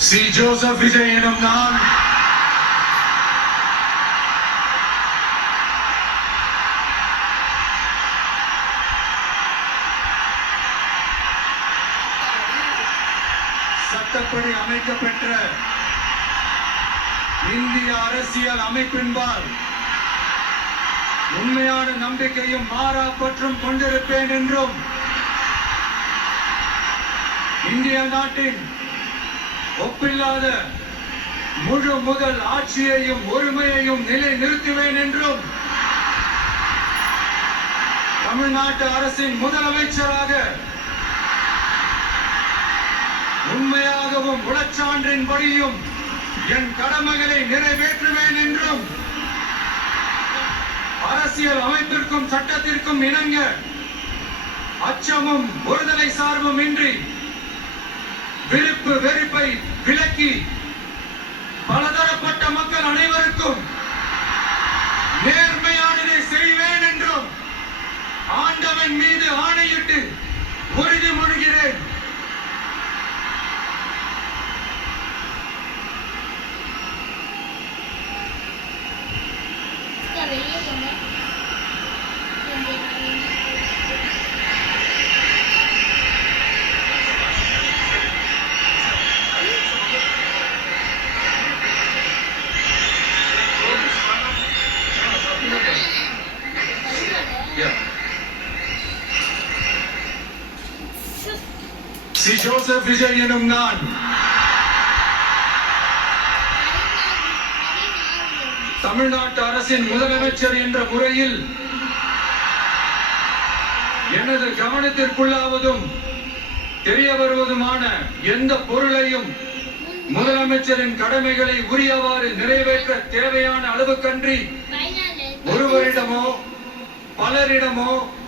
C. Joseph Vijay எனும் நான் சட்டப்படி அமைக்கப்பெற்ற இந்திய அரசியல் அமைப்பின்பால் உண்மையான நம்பிக்கையும் மாறா பற்றும் கொண்டிருப்பேன் என்றும் இந்திய நாட்டின் ஒப்பில்லாத முழு முதல் ஆட்சியையும் உரிமையையும் நிலை நிறுத்துவேன் என்றும் தமிழ்நாட்டு அரசின் முதலமைச்சராக உண்மையாகவும் உளச்சான்றின்படியும் என் கடமைகளை நிறைவேற்றுவேன் என்றும் அரசியல் அமைப்பிற்கும் சட்டத்திற்கும் இணங்க அச்சமும் ஒருதலை சார்பும் இன்றி விருப்பு வெறுப்பை விலக்கி பலதரப்பட்ட மக்கள் அனைவருக்கும் நேர்மையானதை செய்வேன் என்றும் ஆண்டவன் மீது ஆணையிட்டு உறுதிமொழிகிறேன். சி. ஜோசப் விஜய் எனும் நான் தமிழ்நாட்டு அரசின் முதலமைச்சர் என்ற முறையில் எனது கவனத்திற்குள்ளாவதும் தெரிய வருவதுமான எந்த பொருளையும் முதலமைச்சரின் கடமைகளை உரியவாறு நிறைவேற்ற தேவையான அளவுக்கன்றி ஒருவரிடமோ பலரிடமோ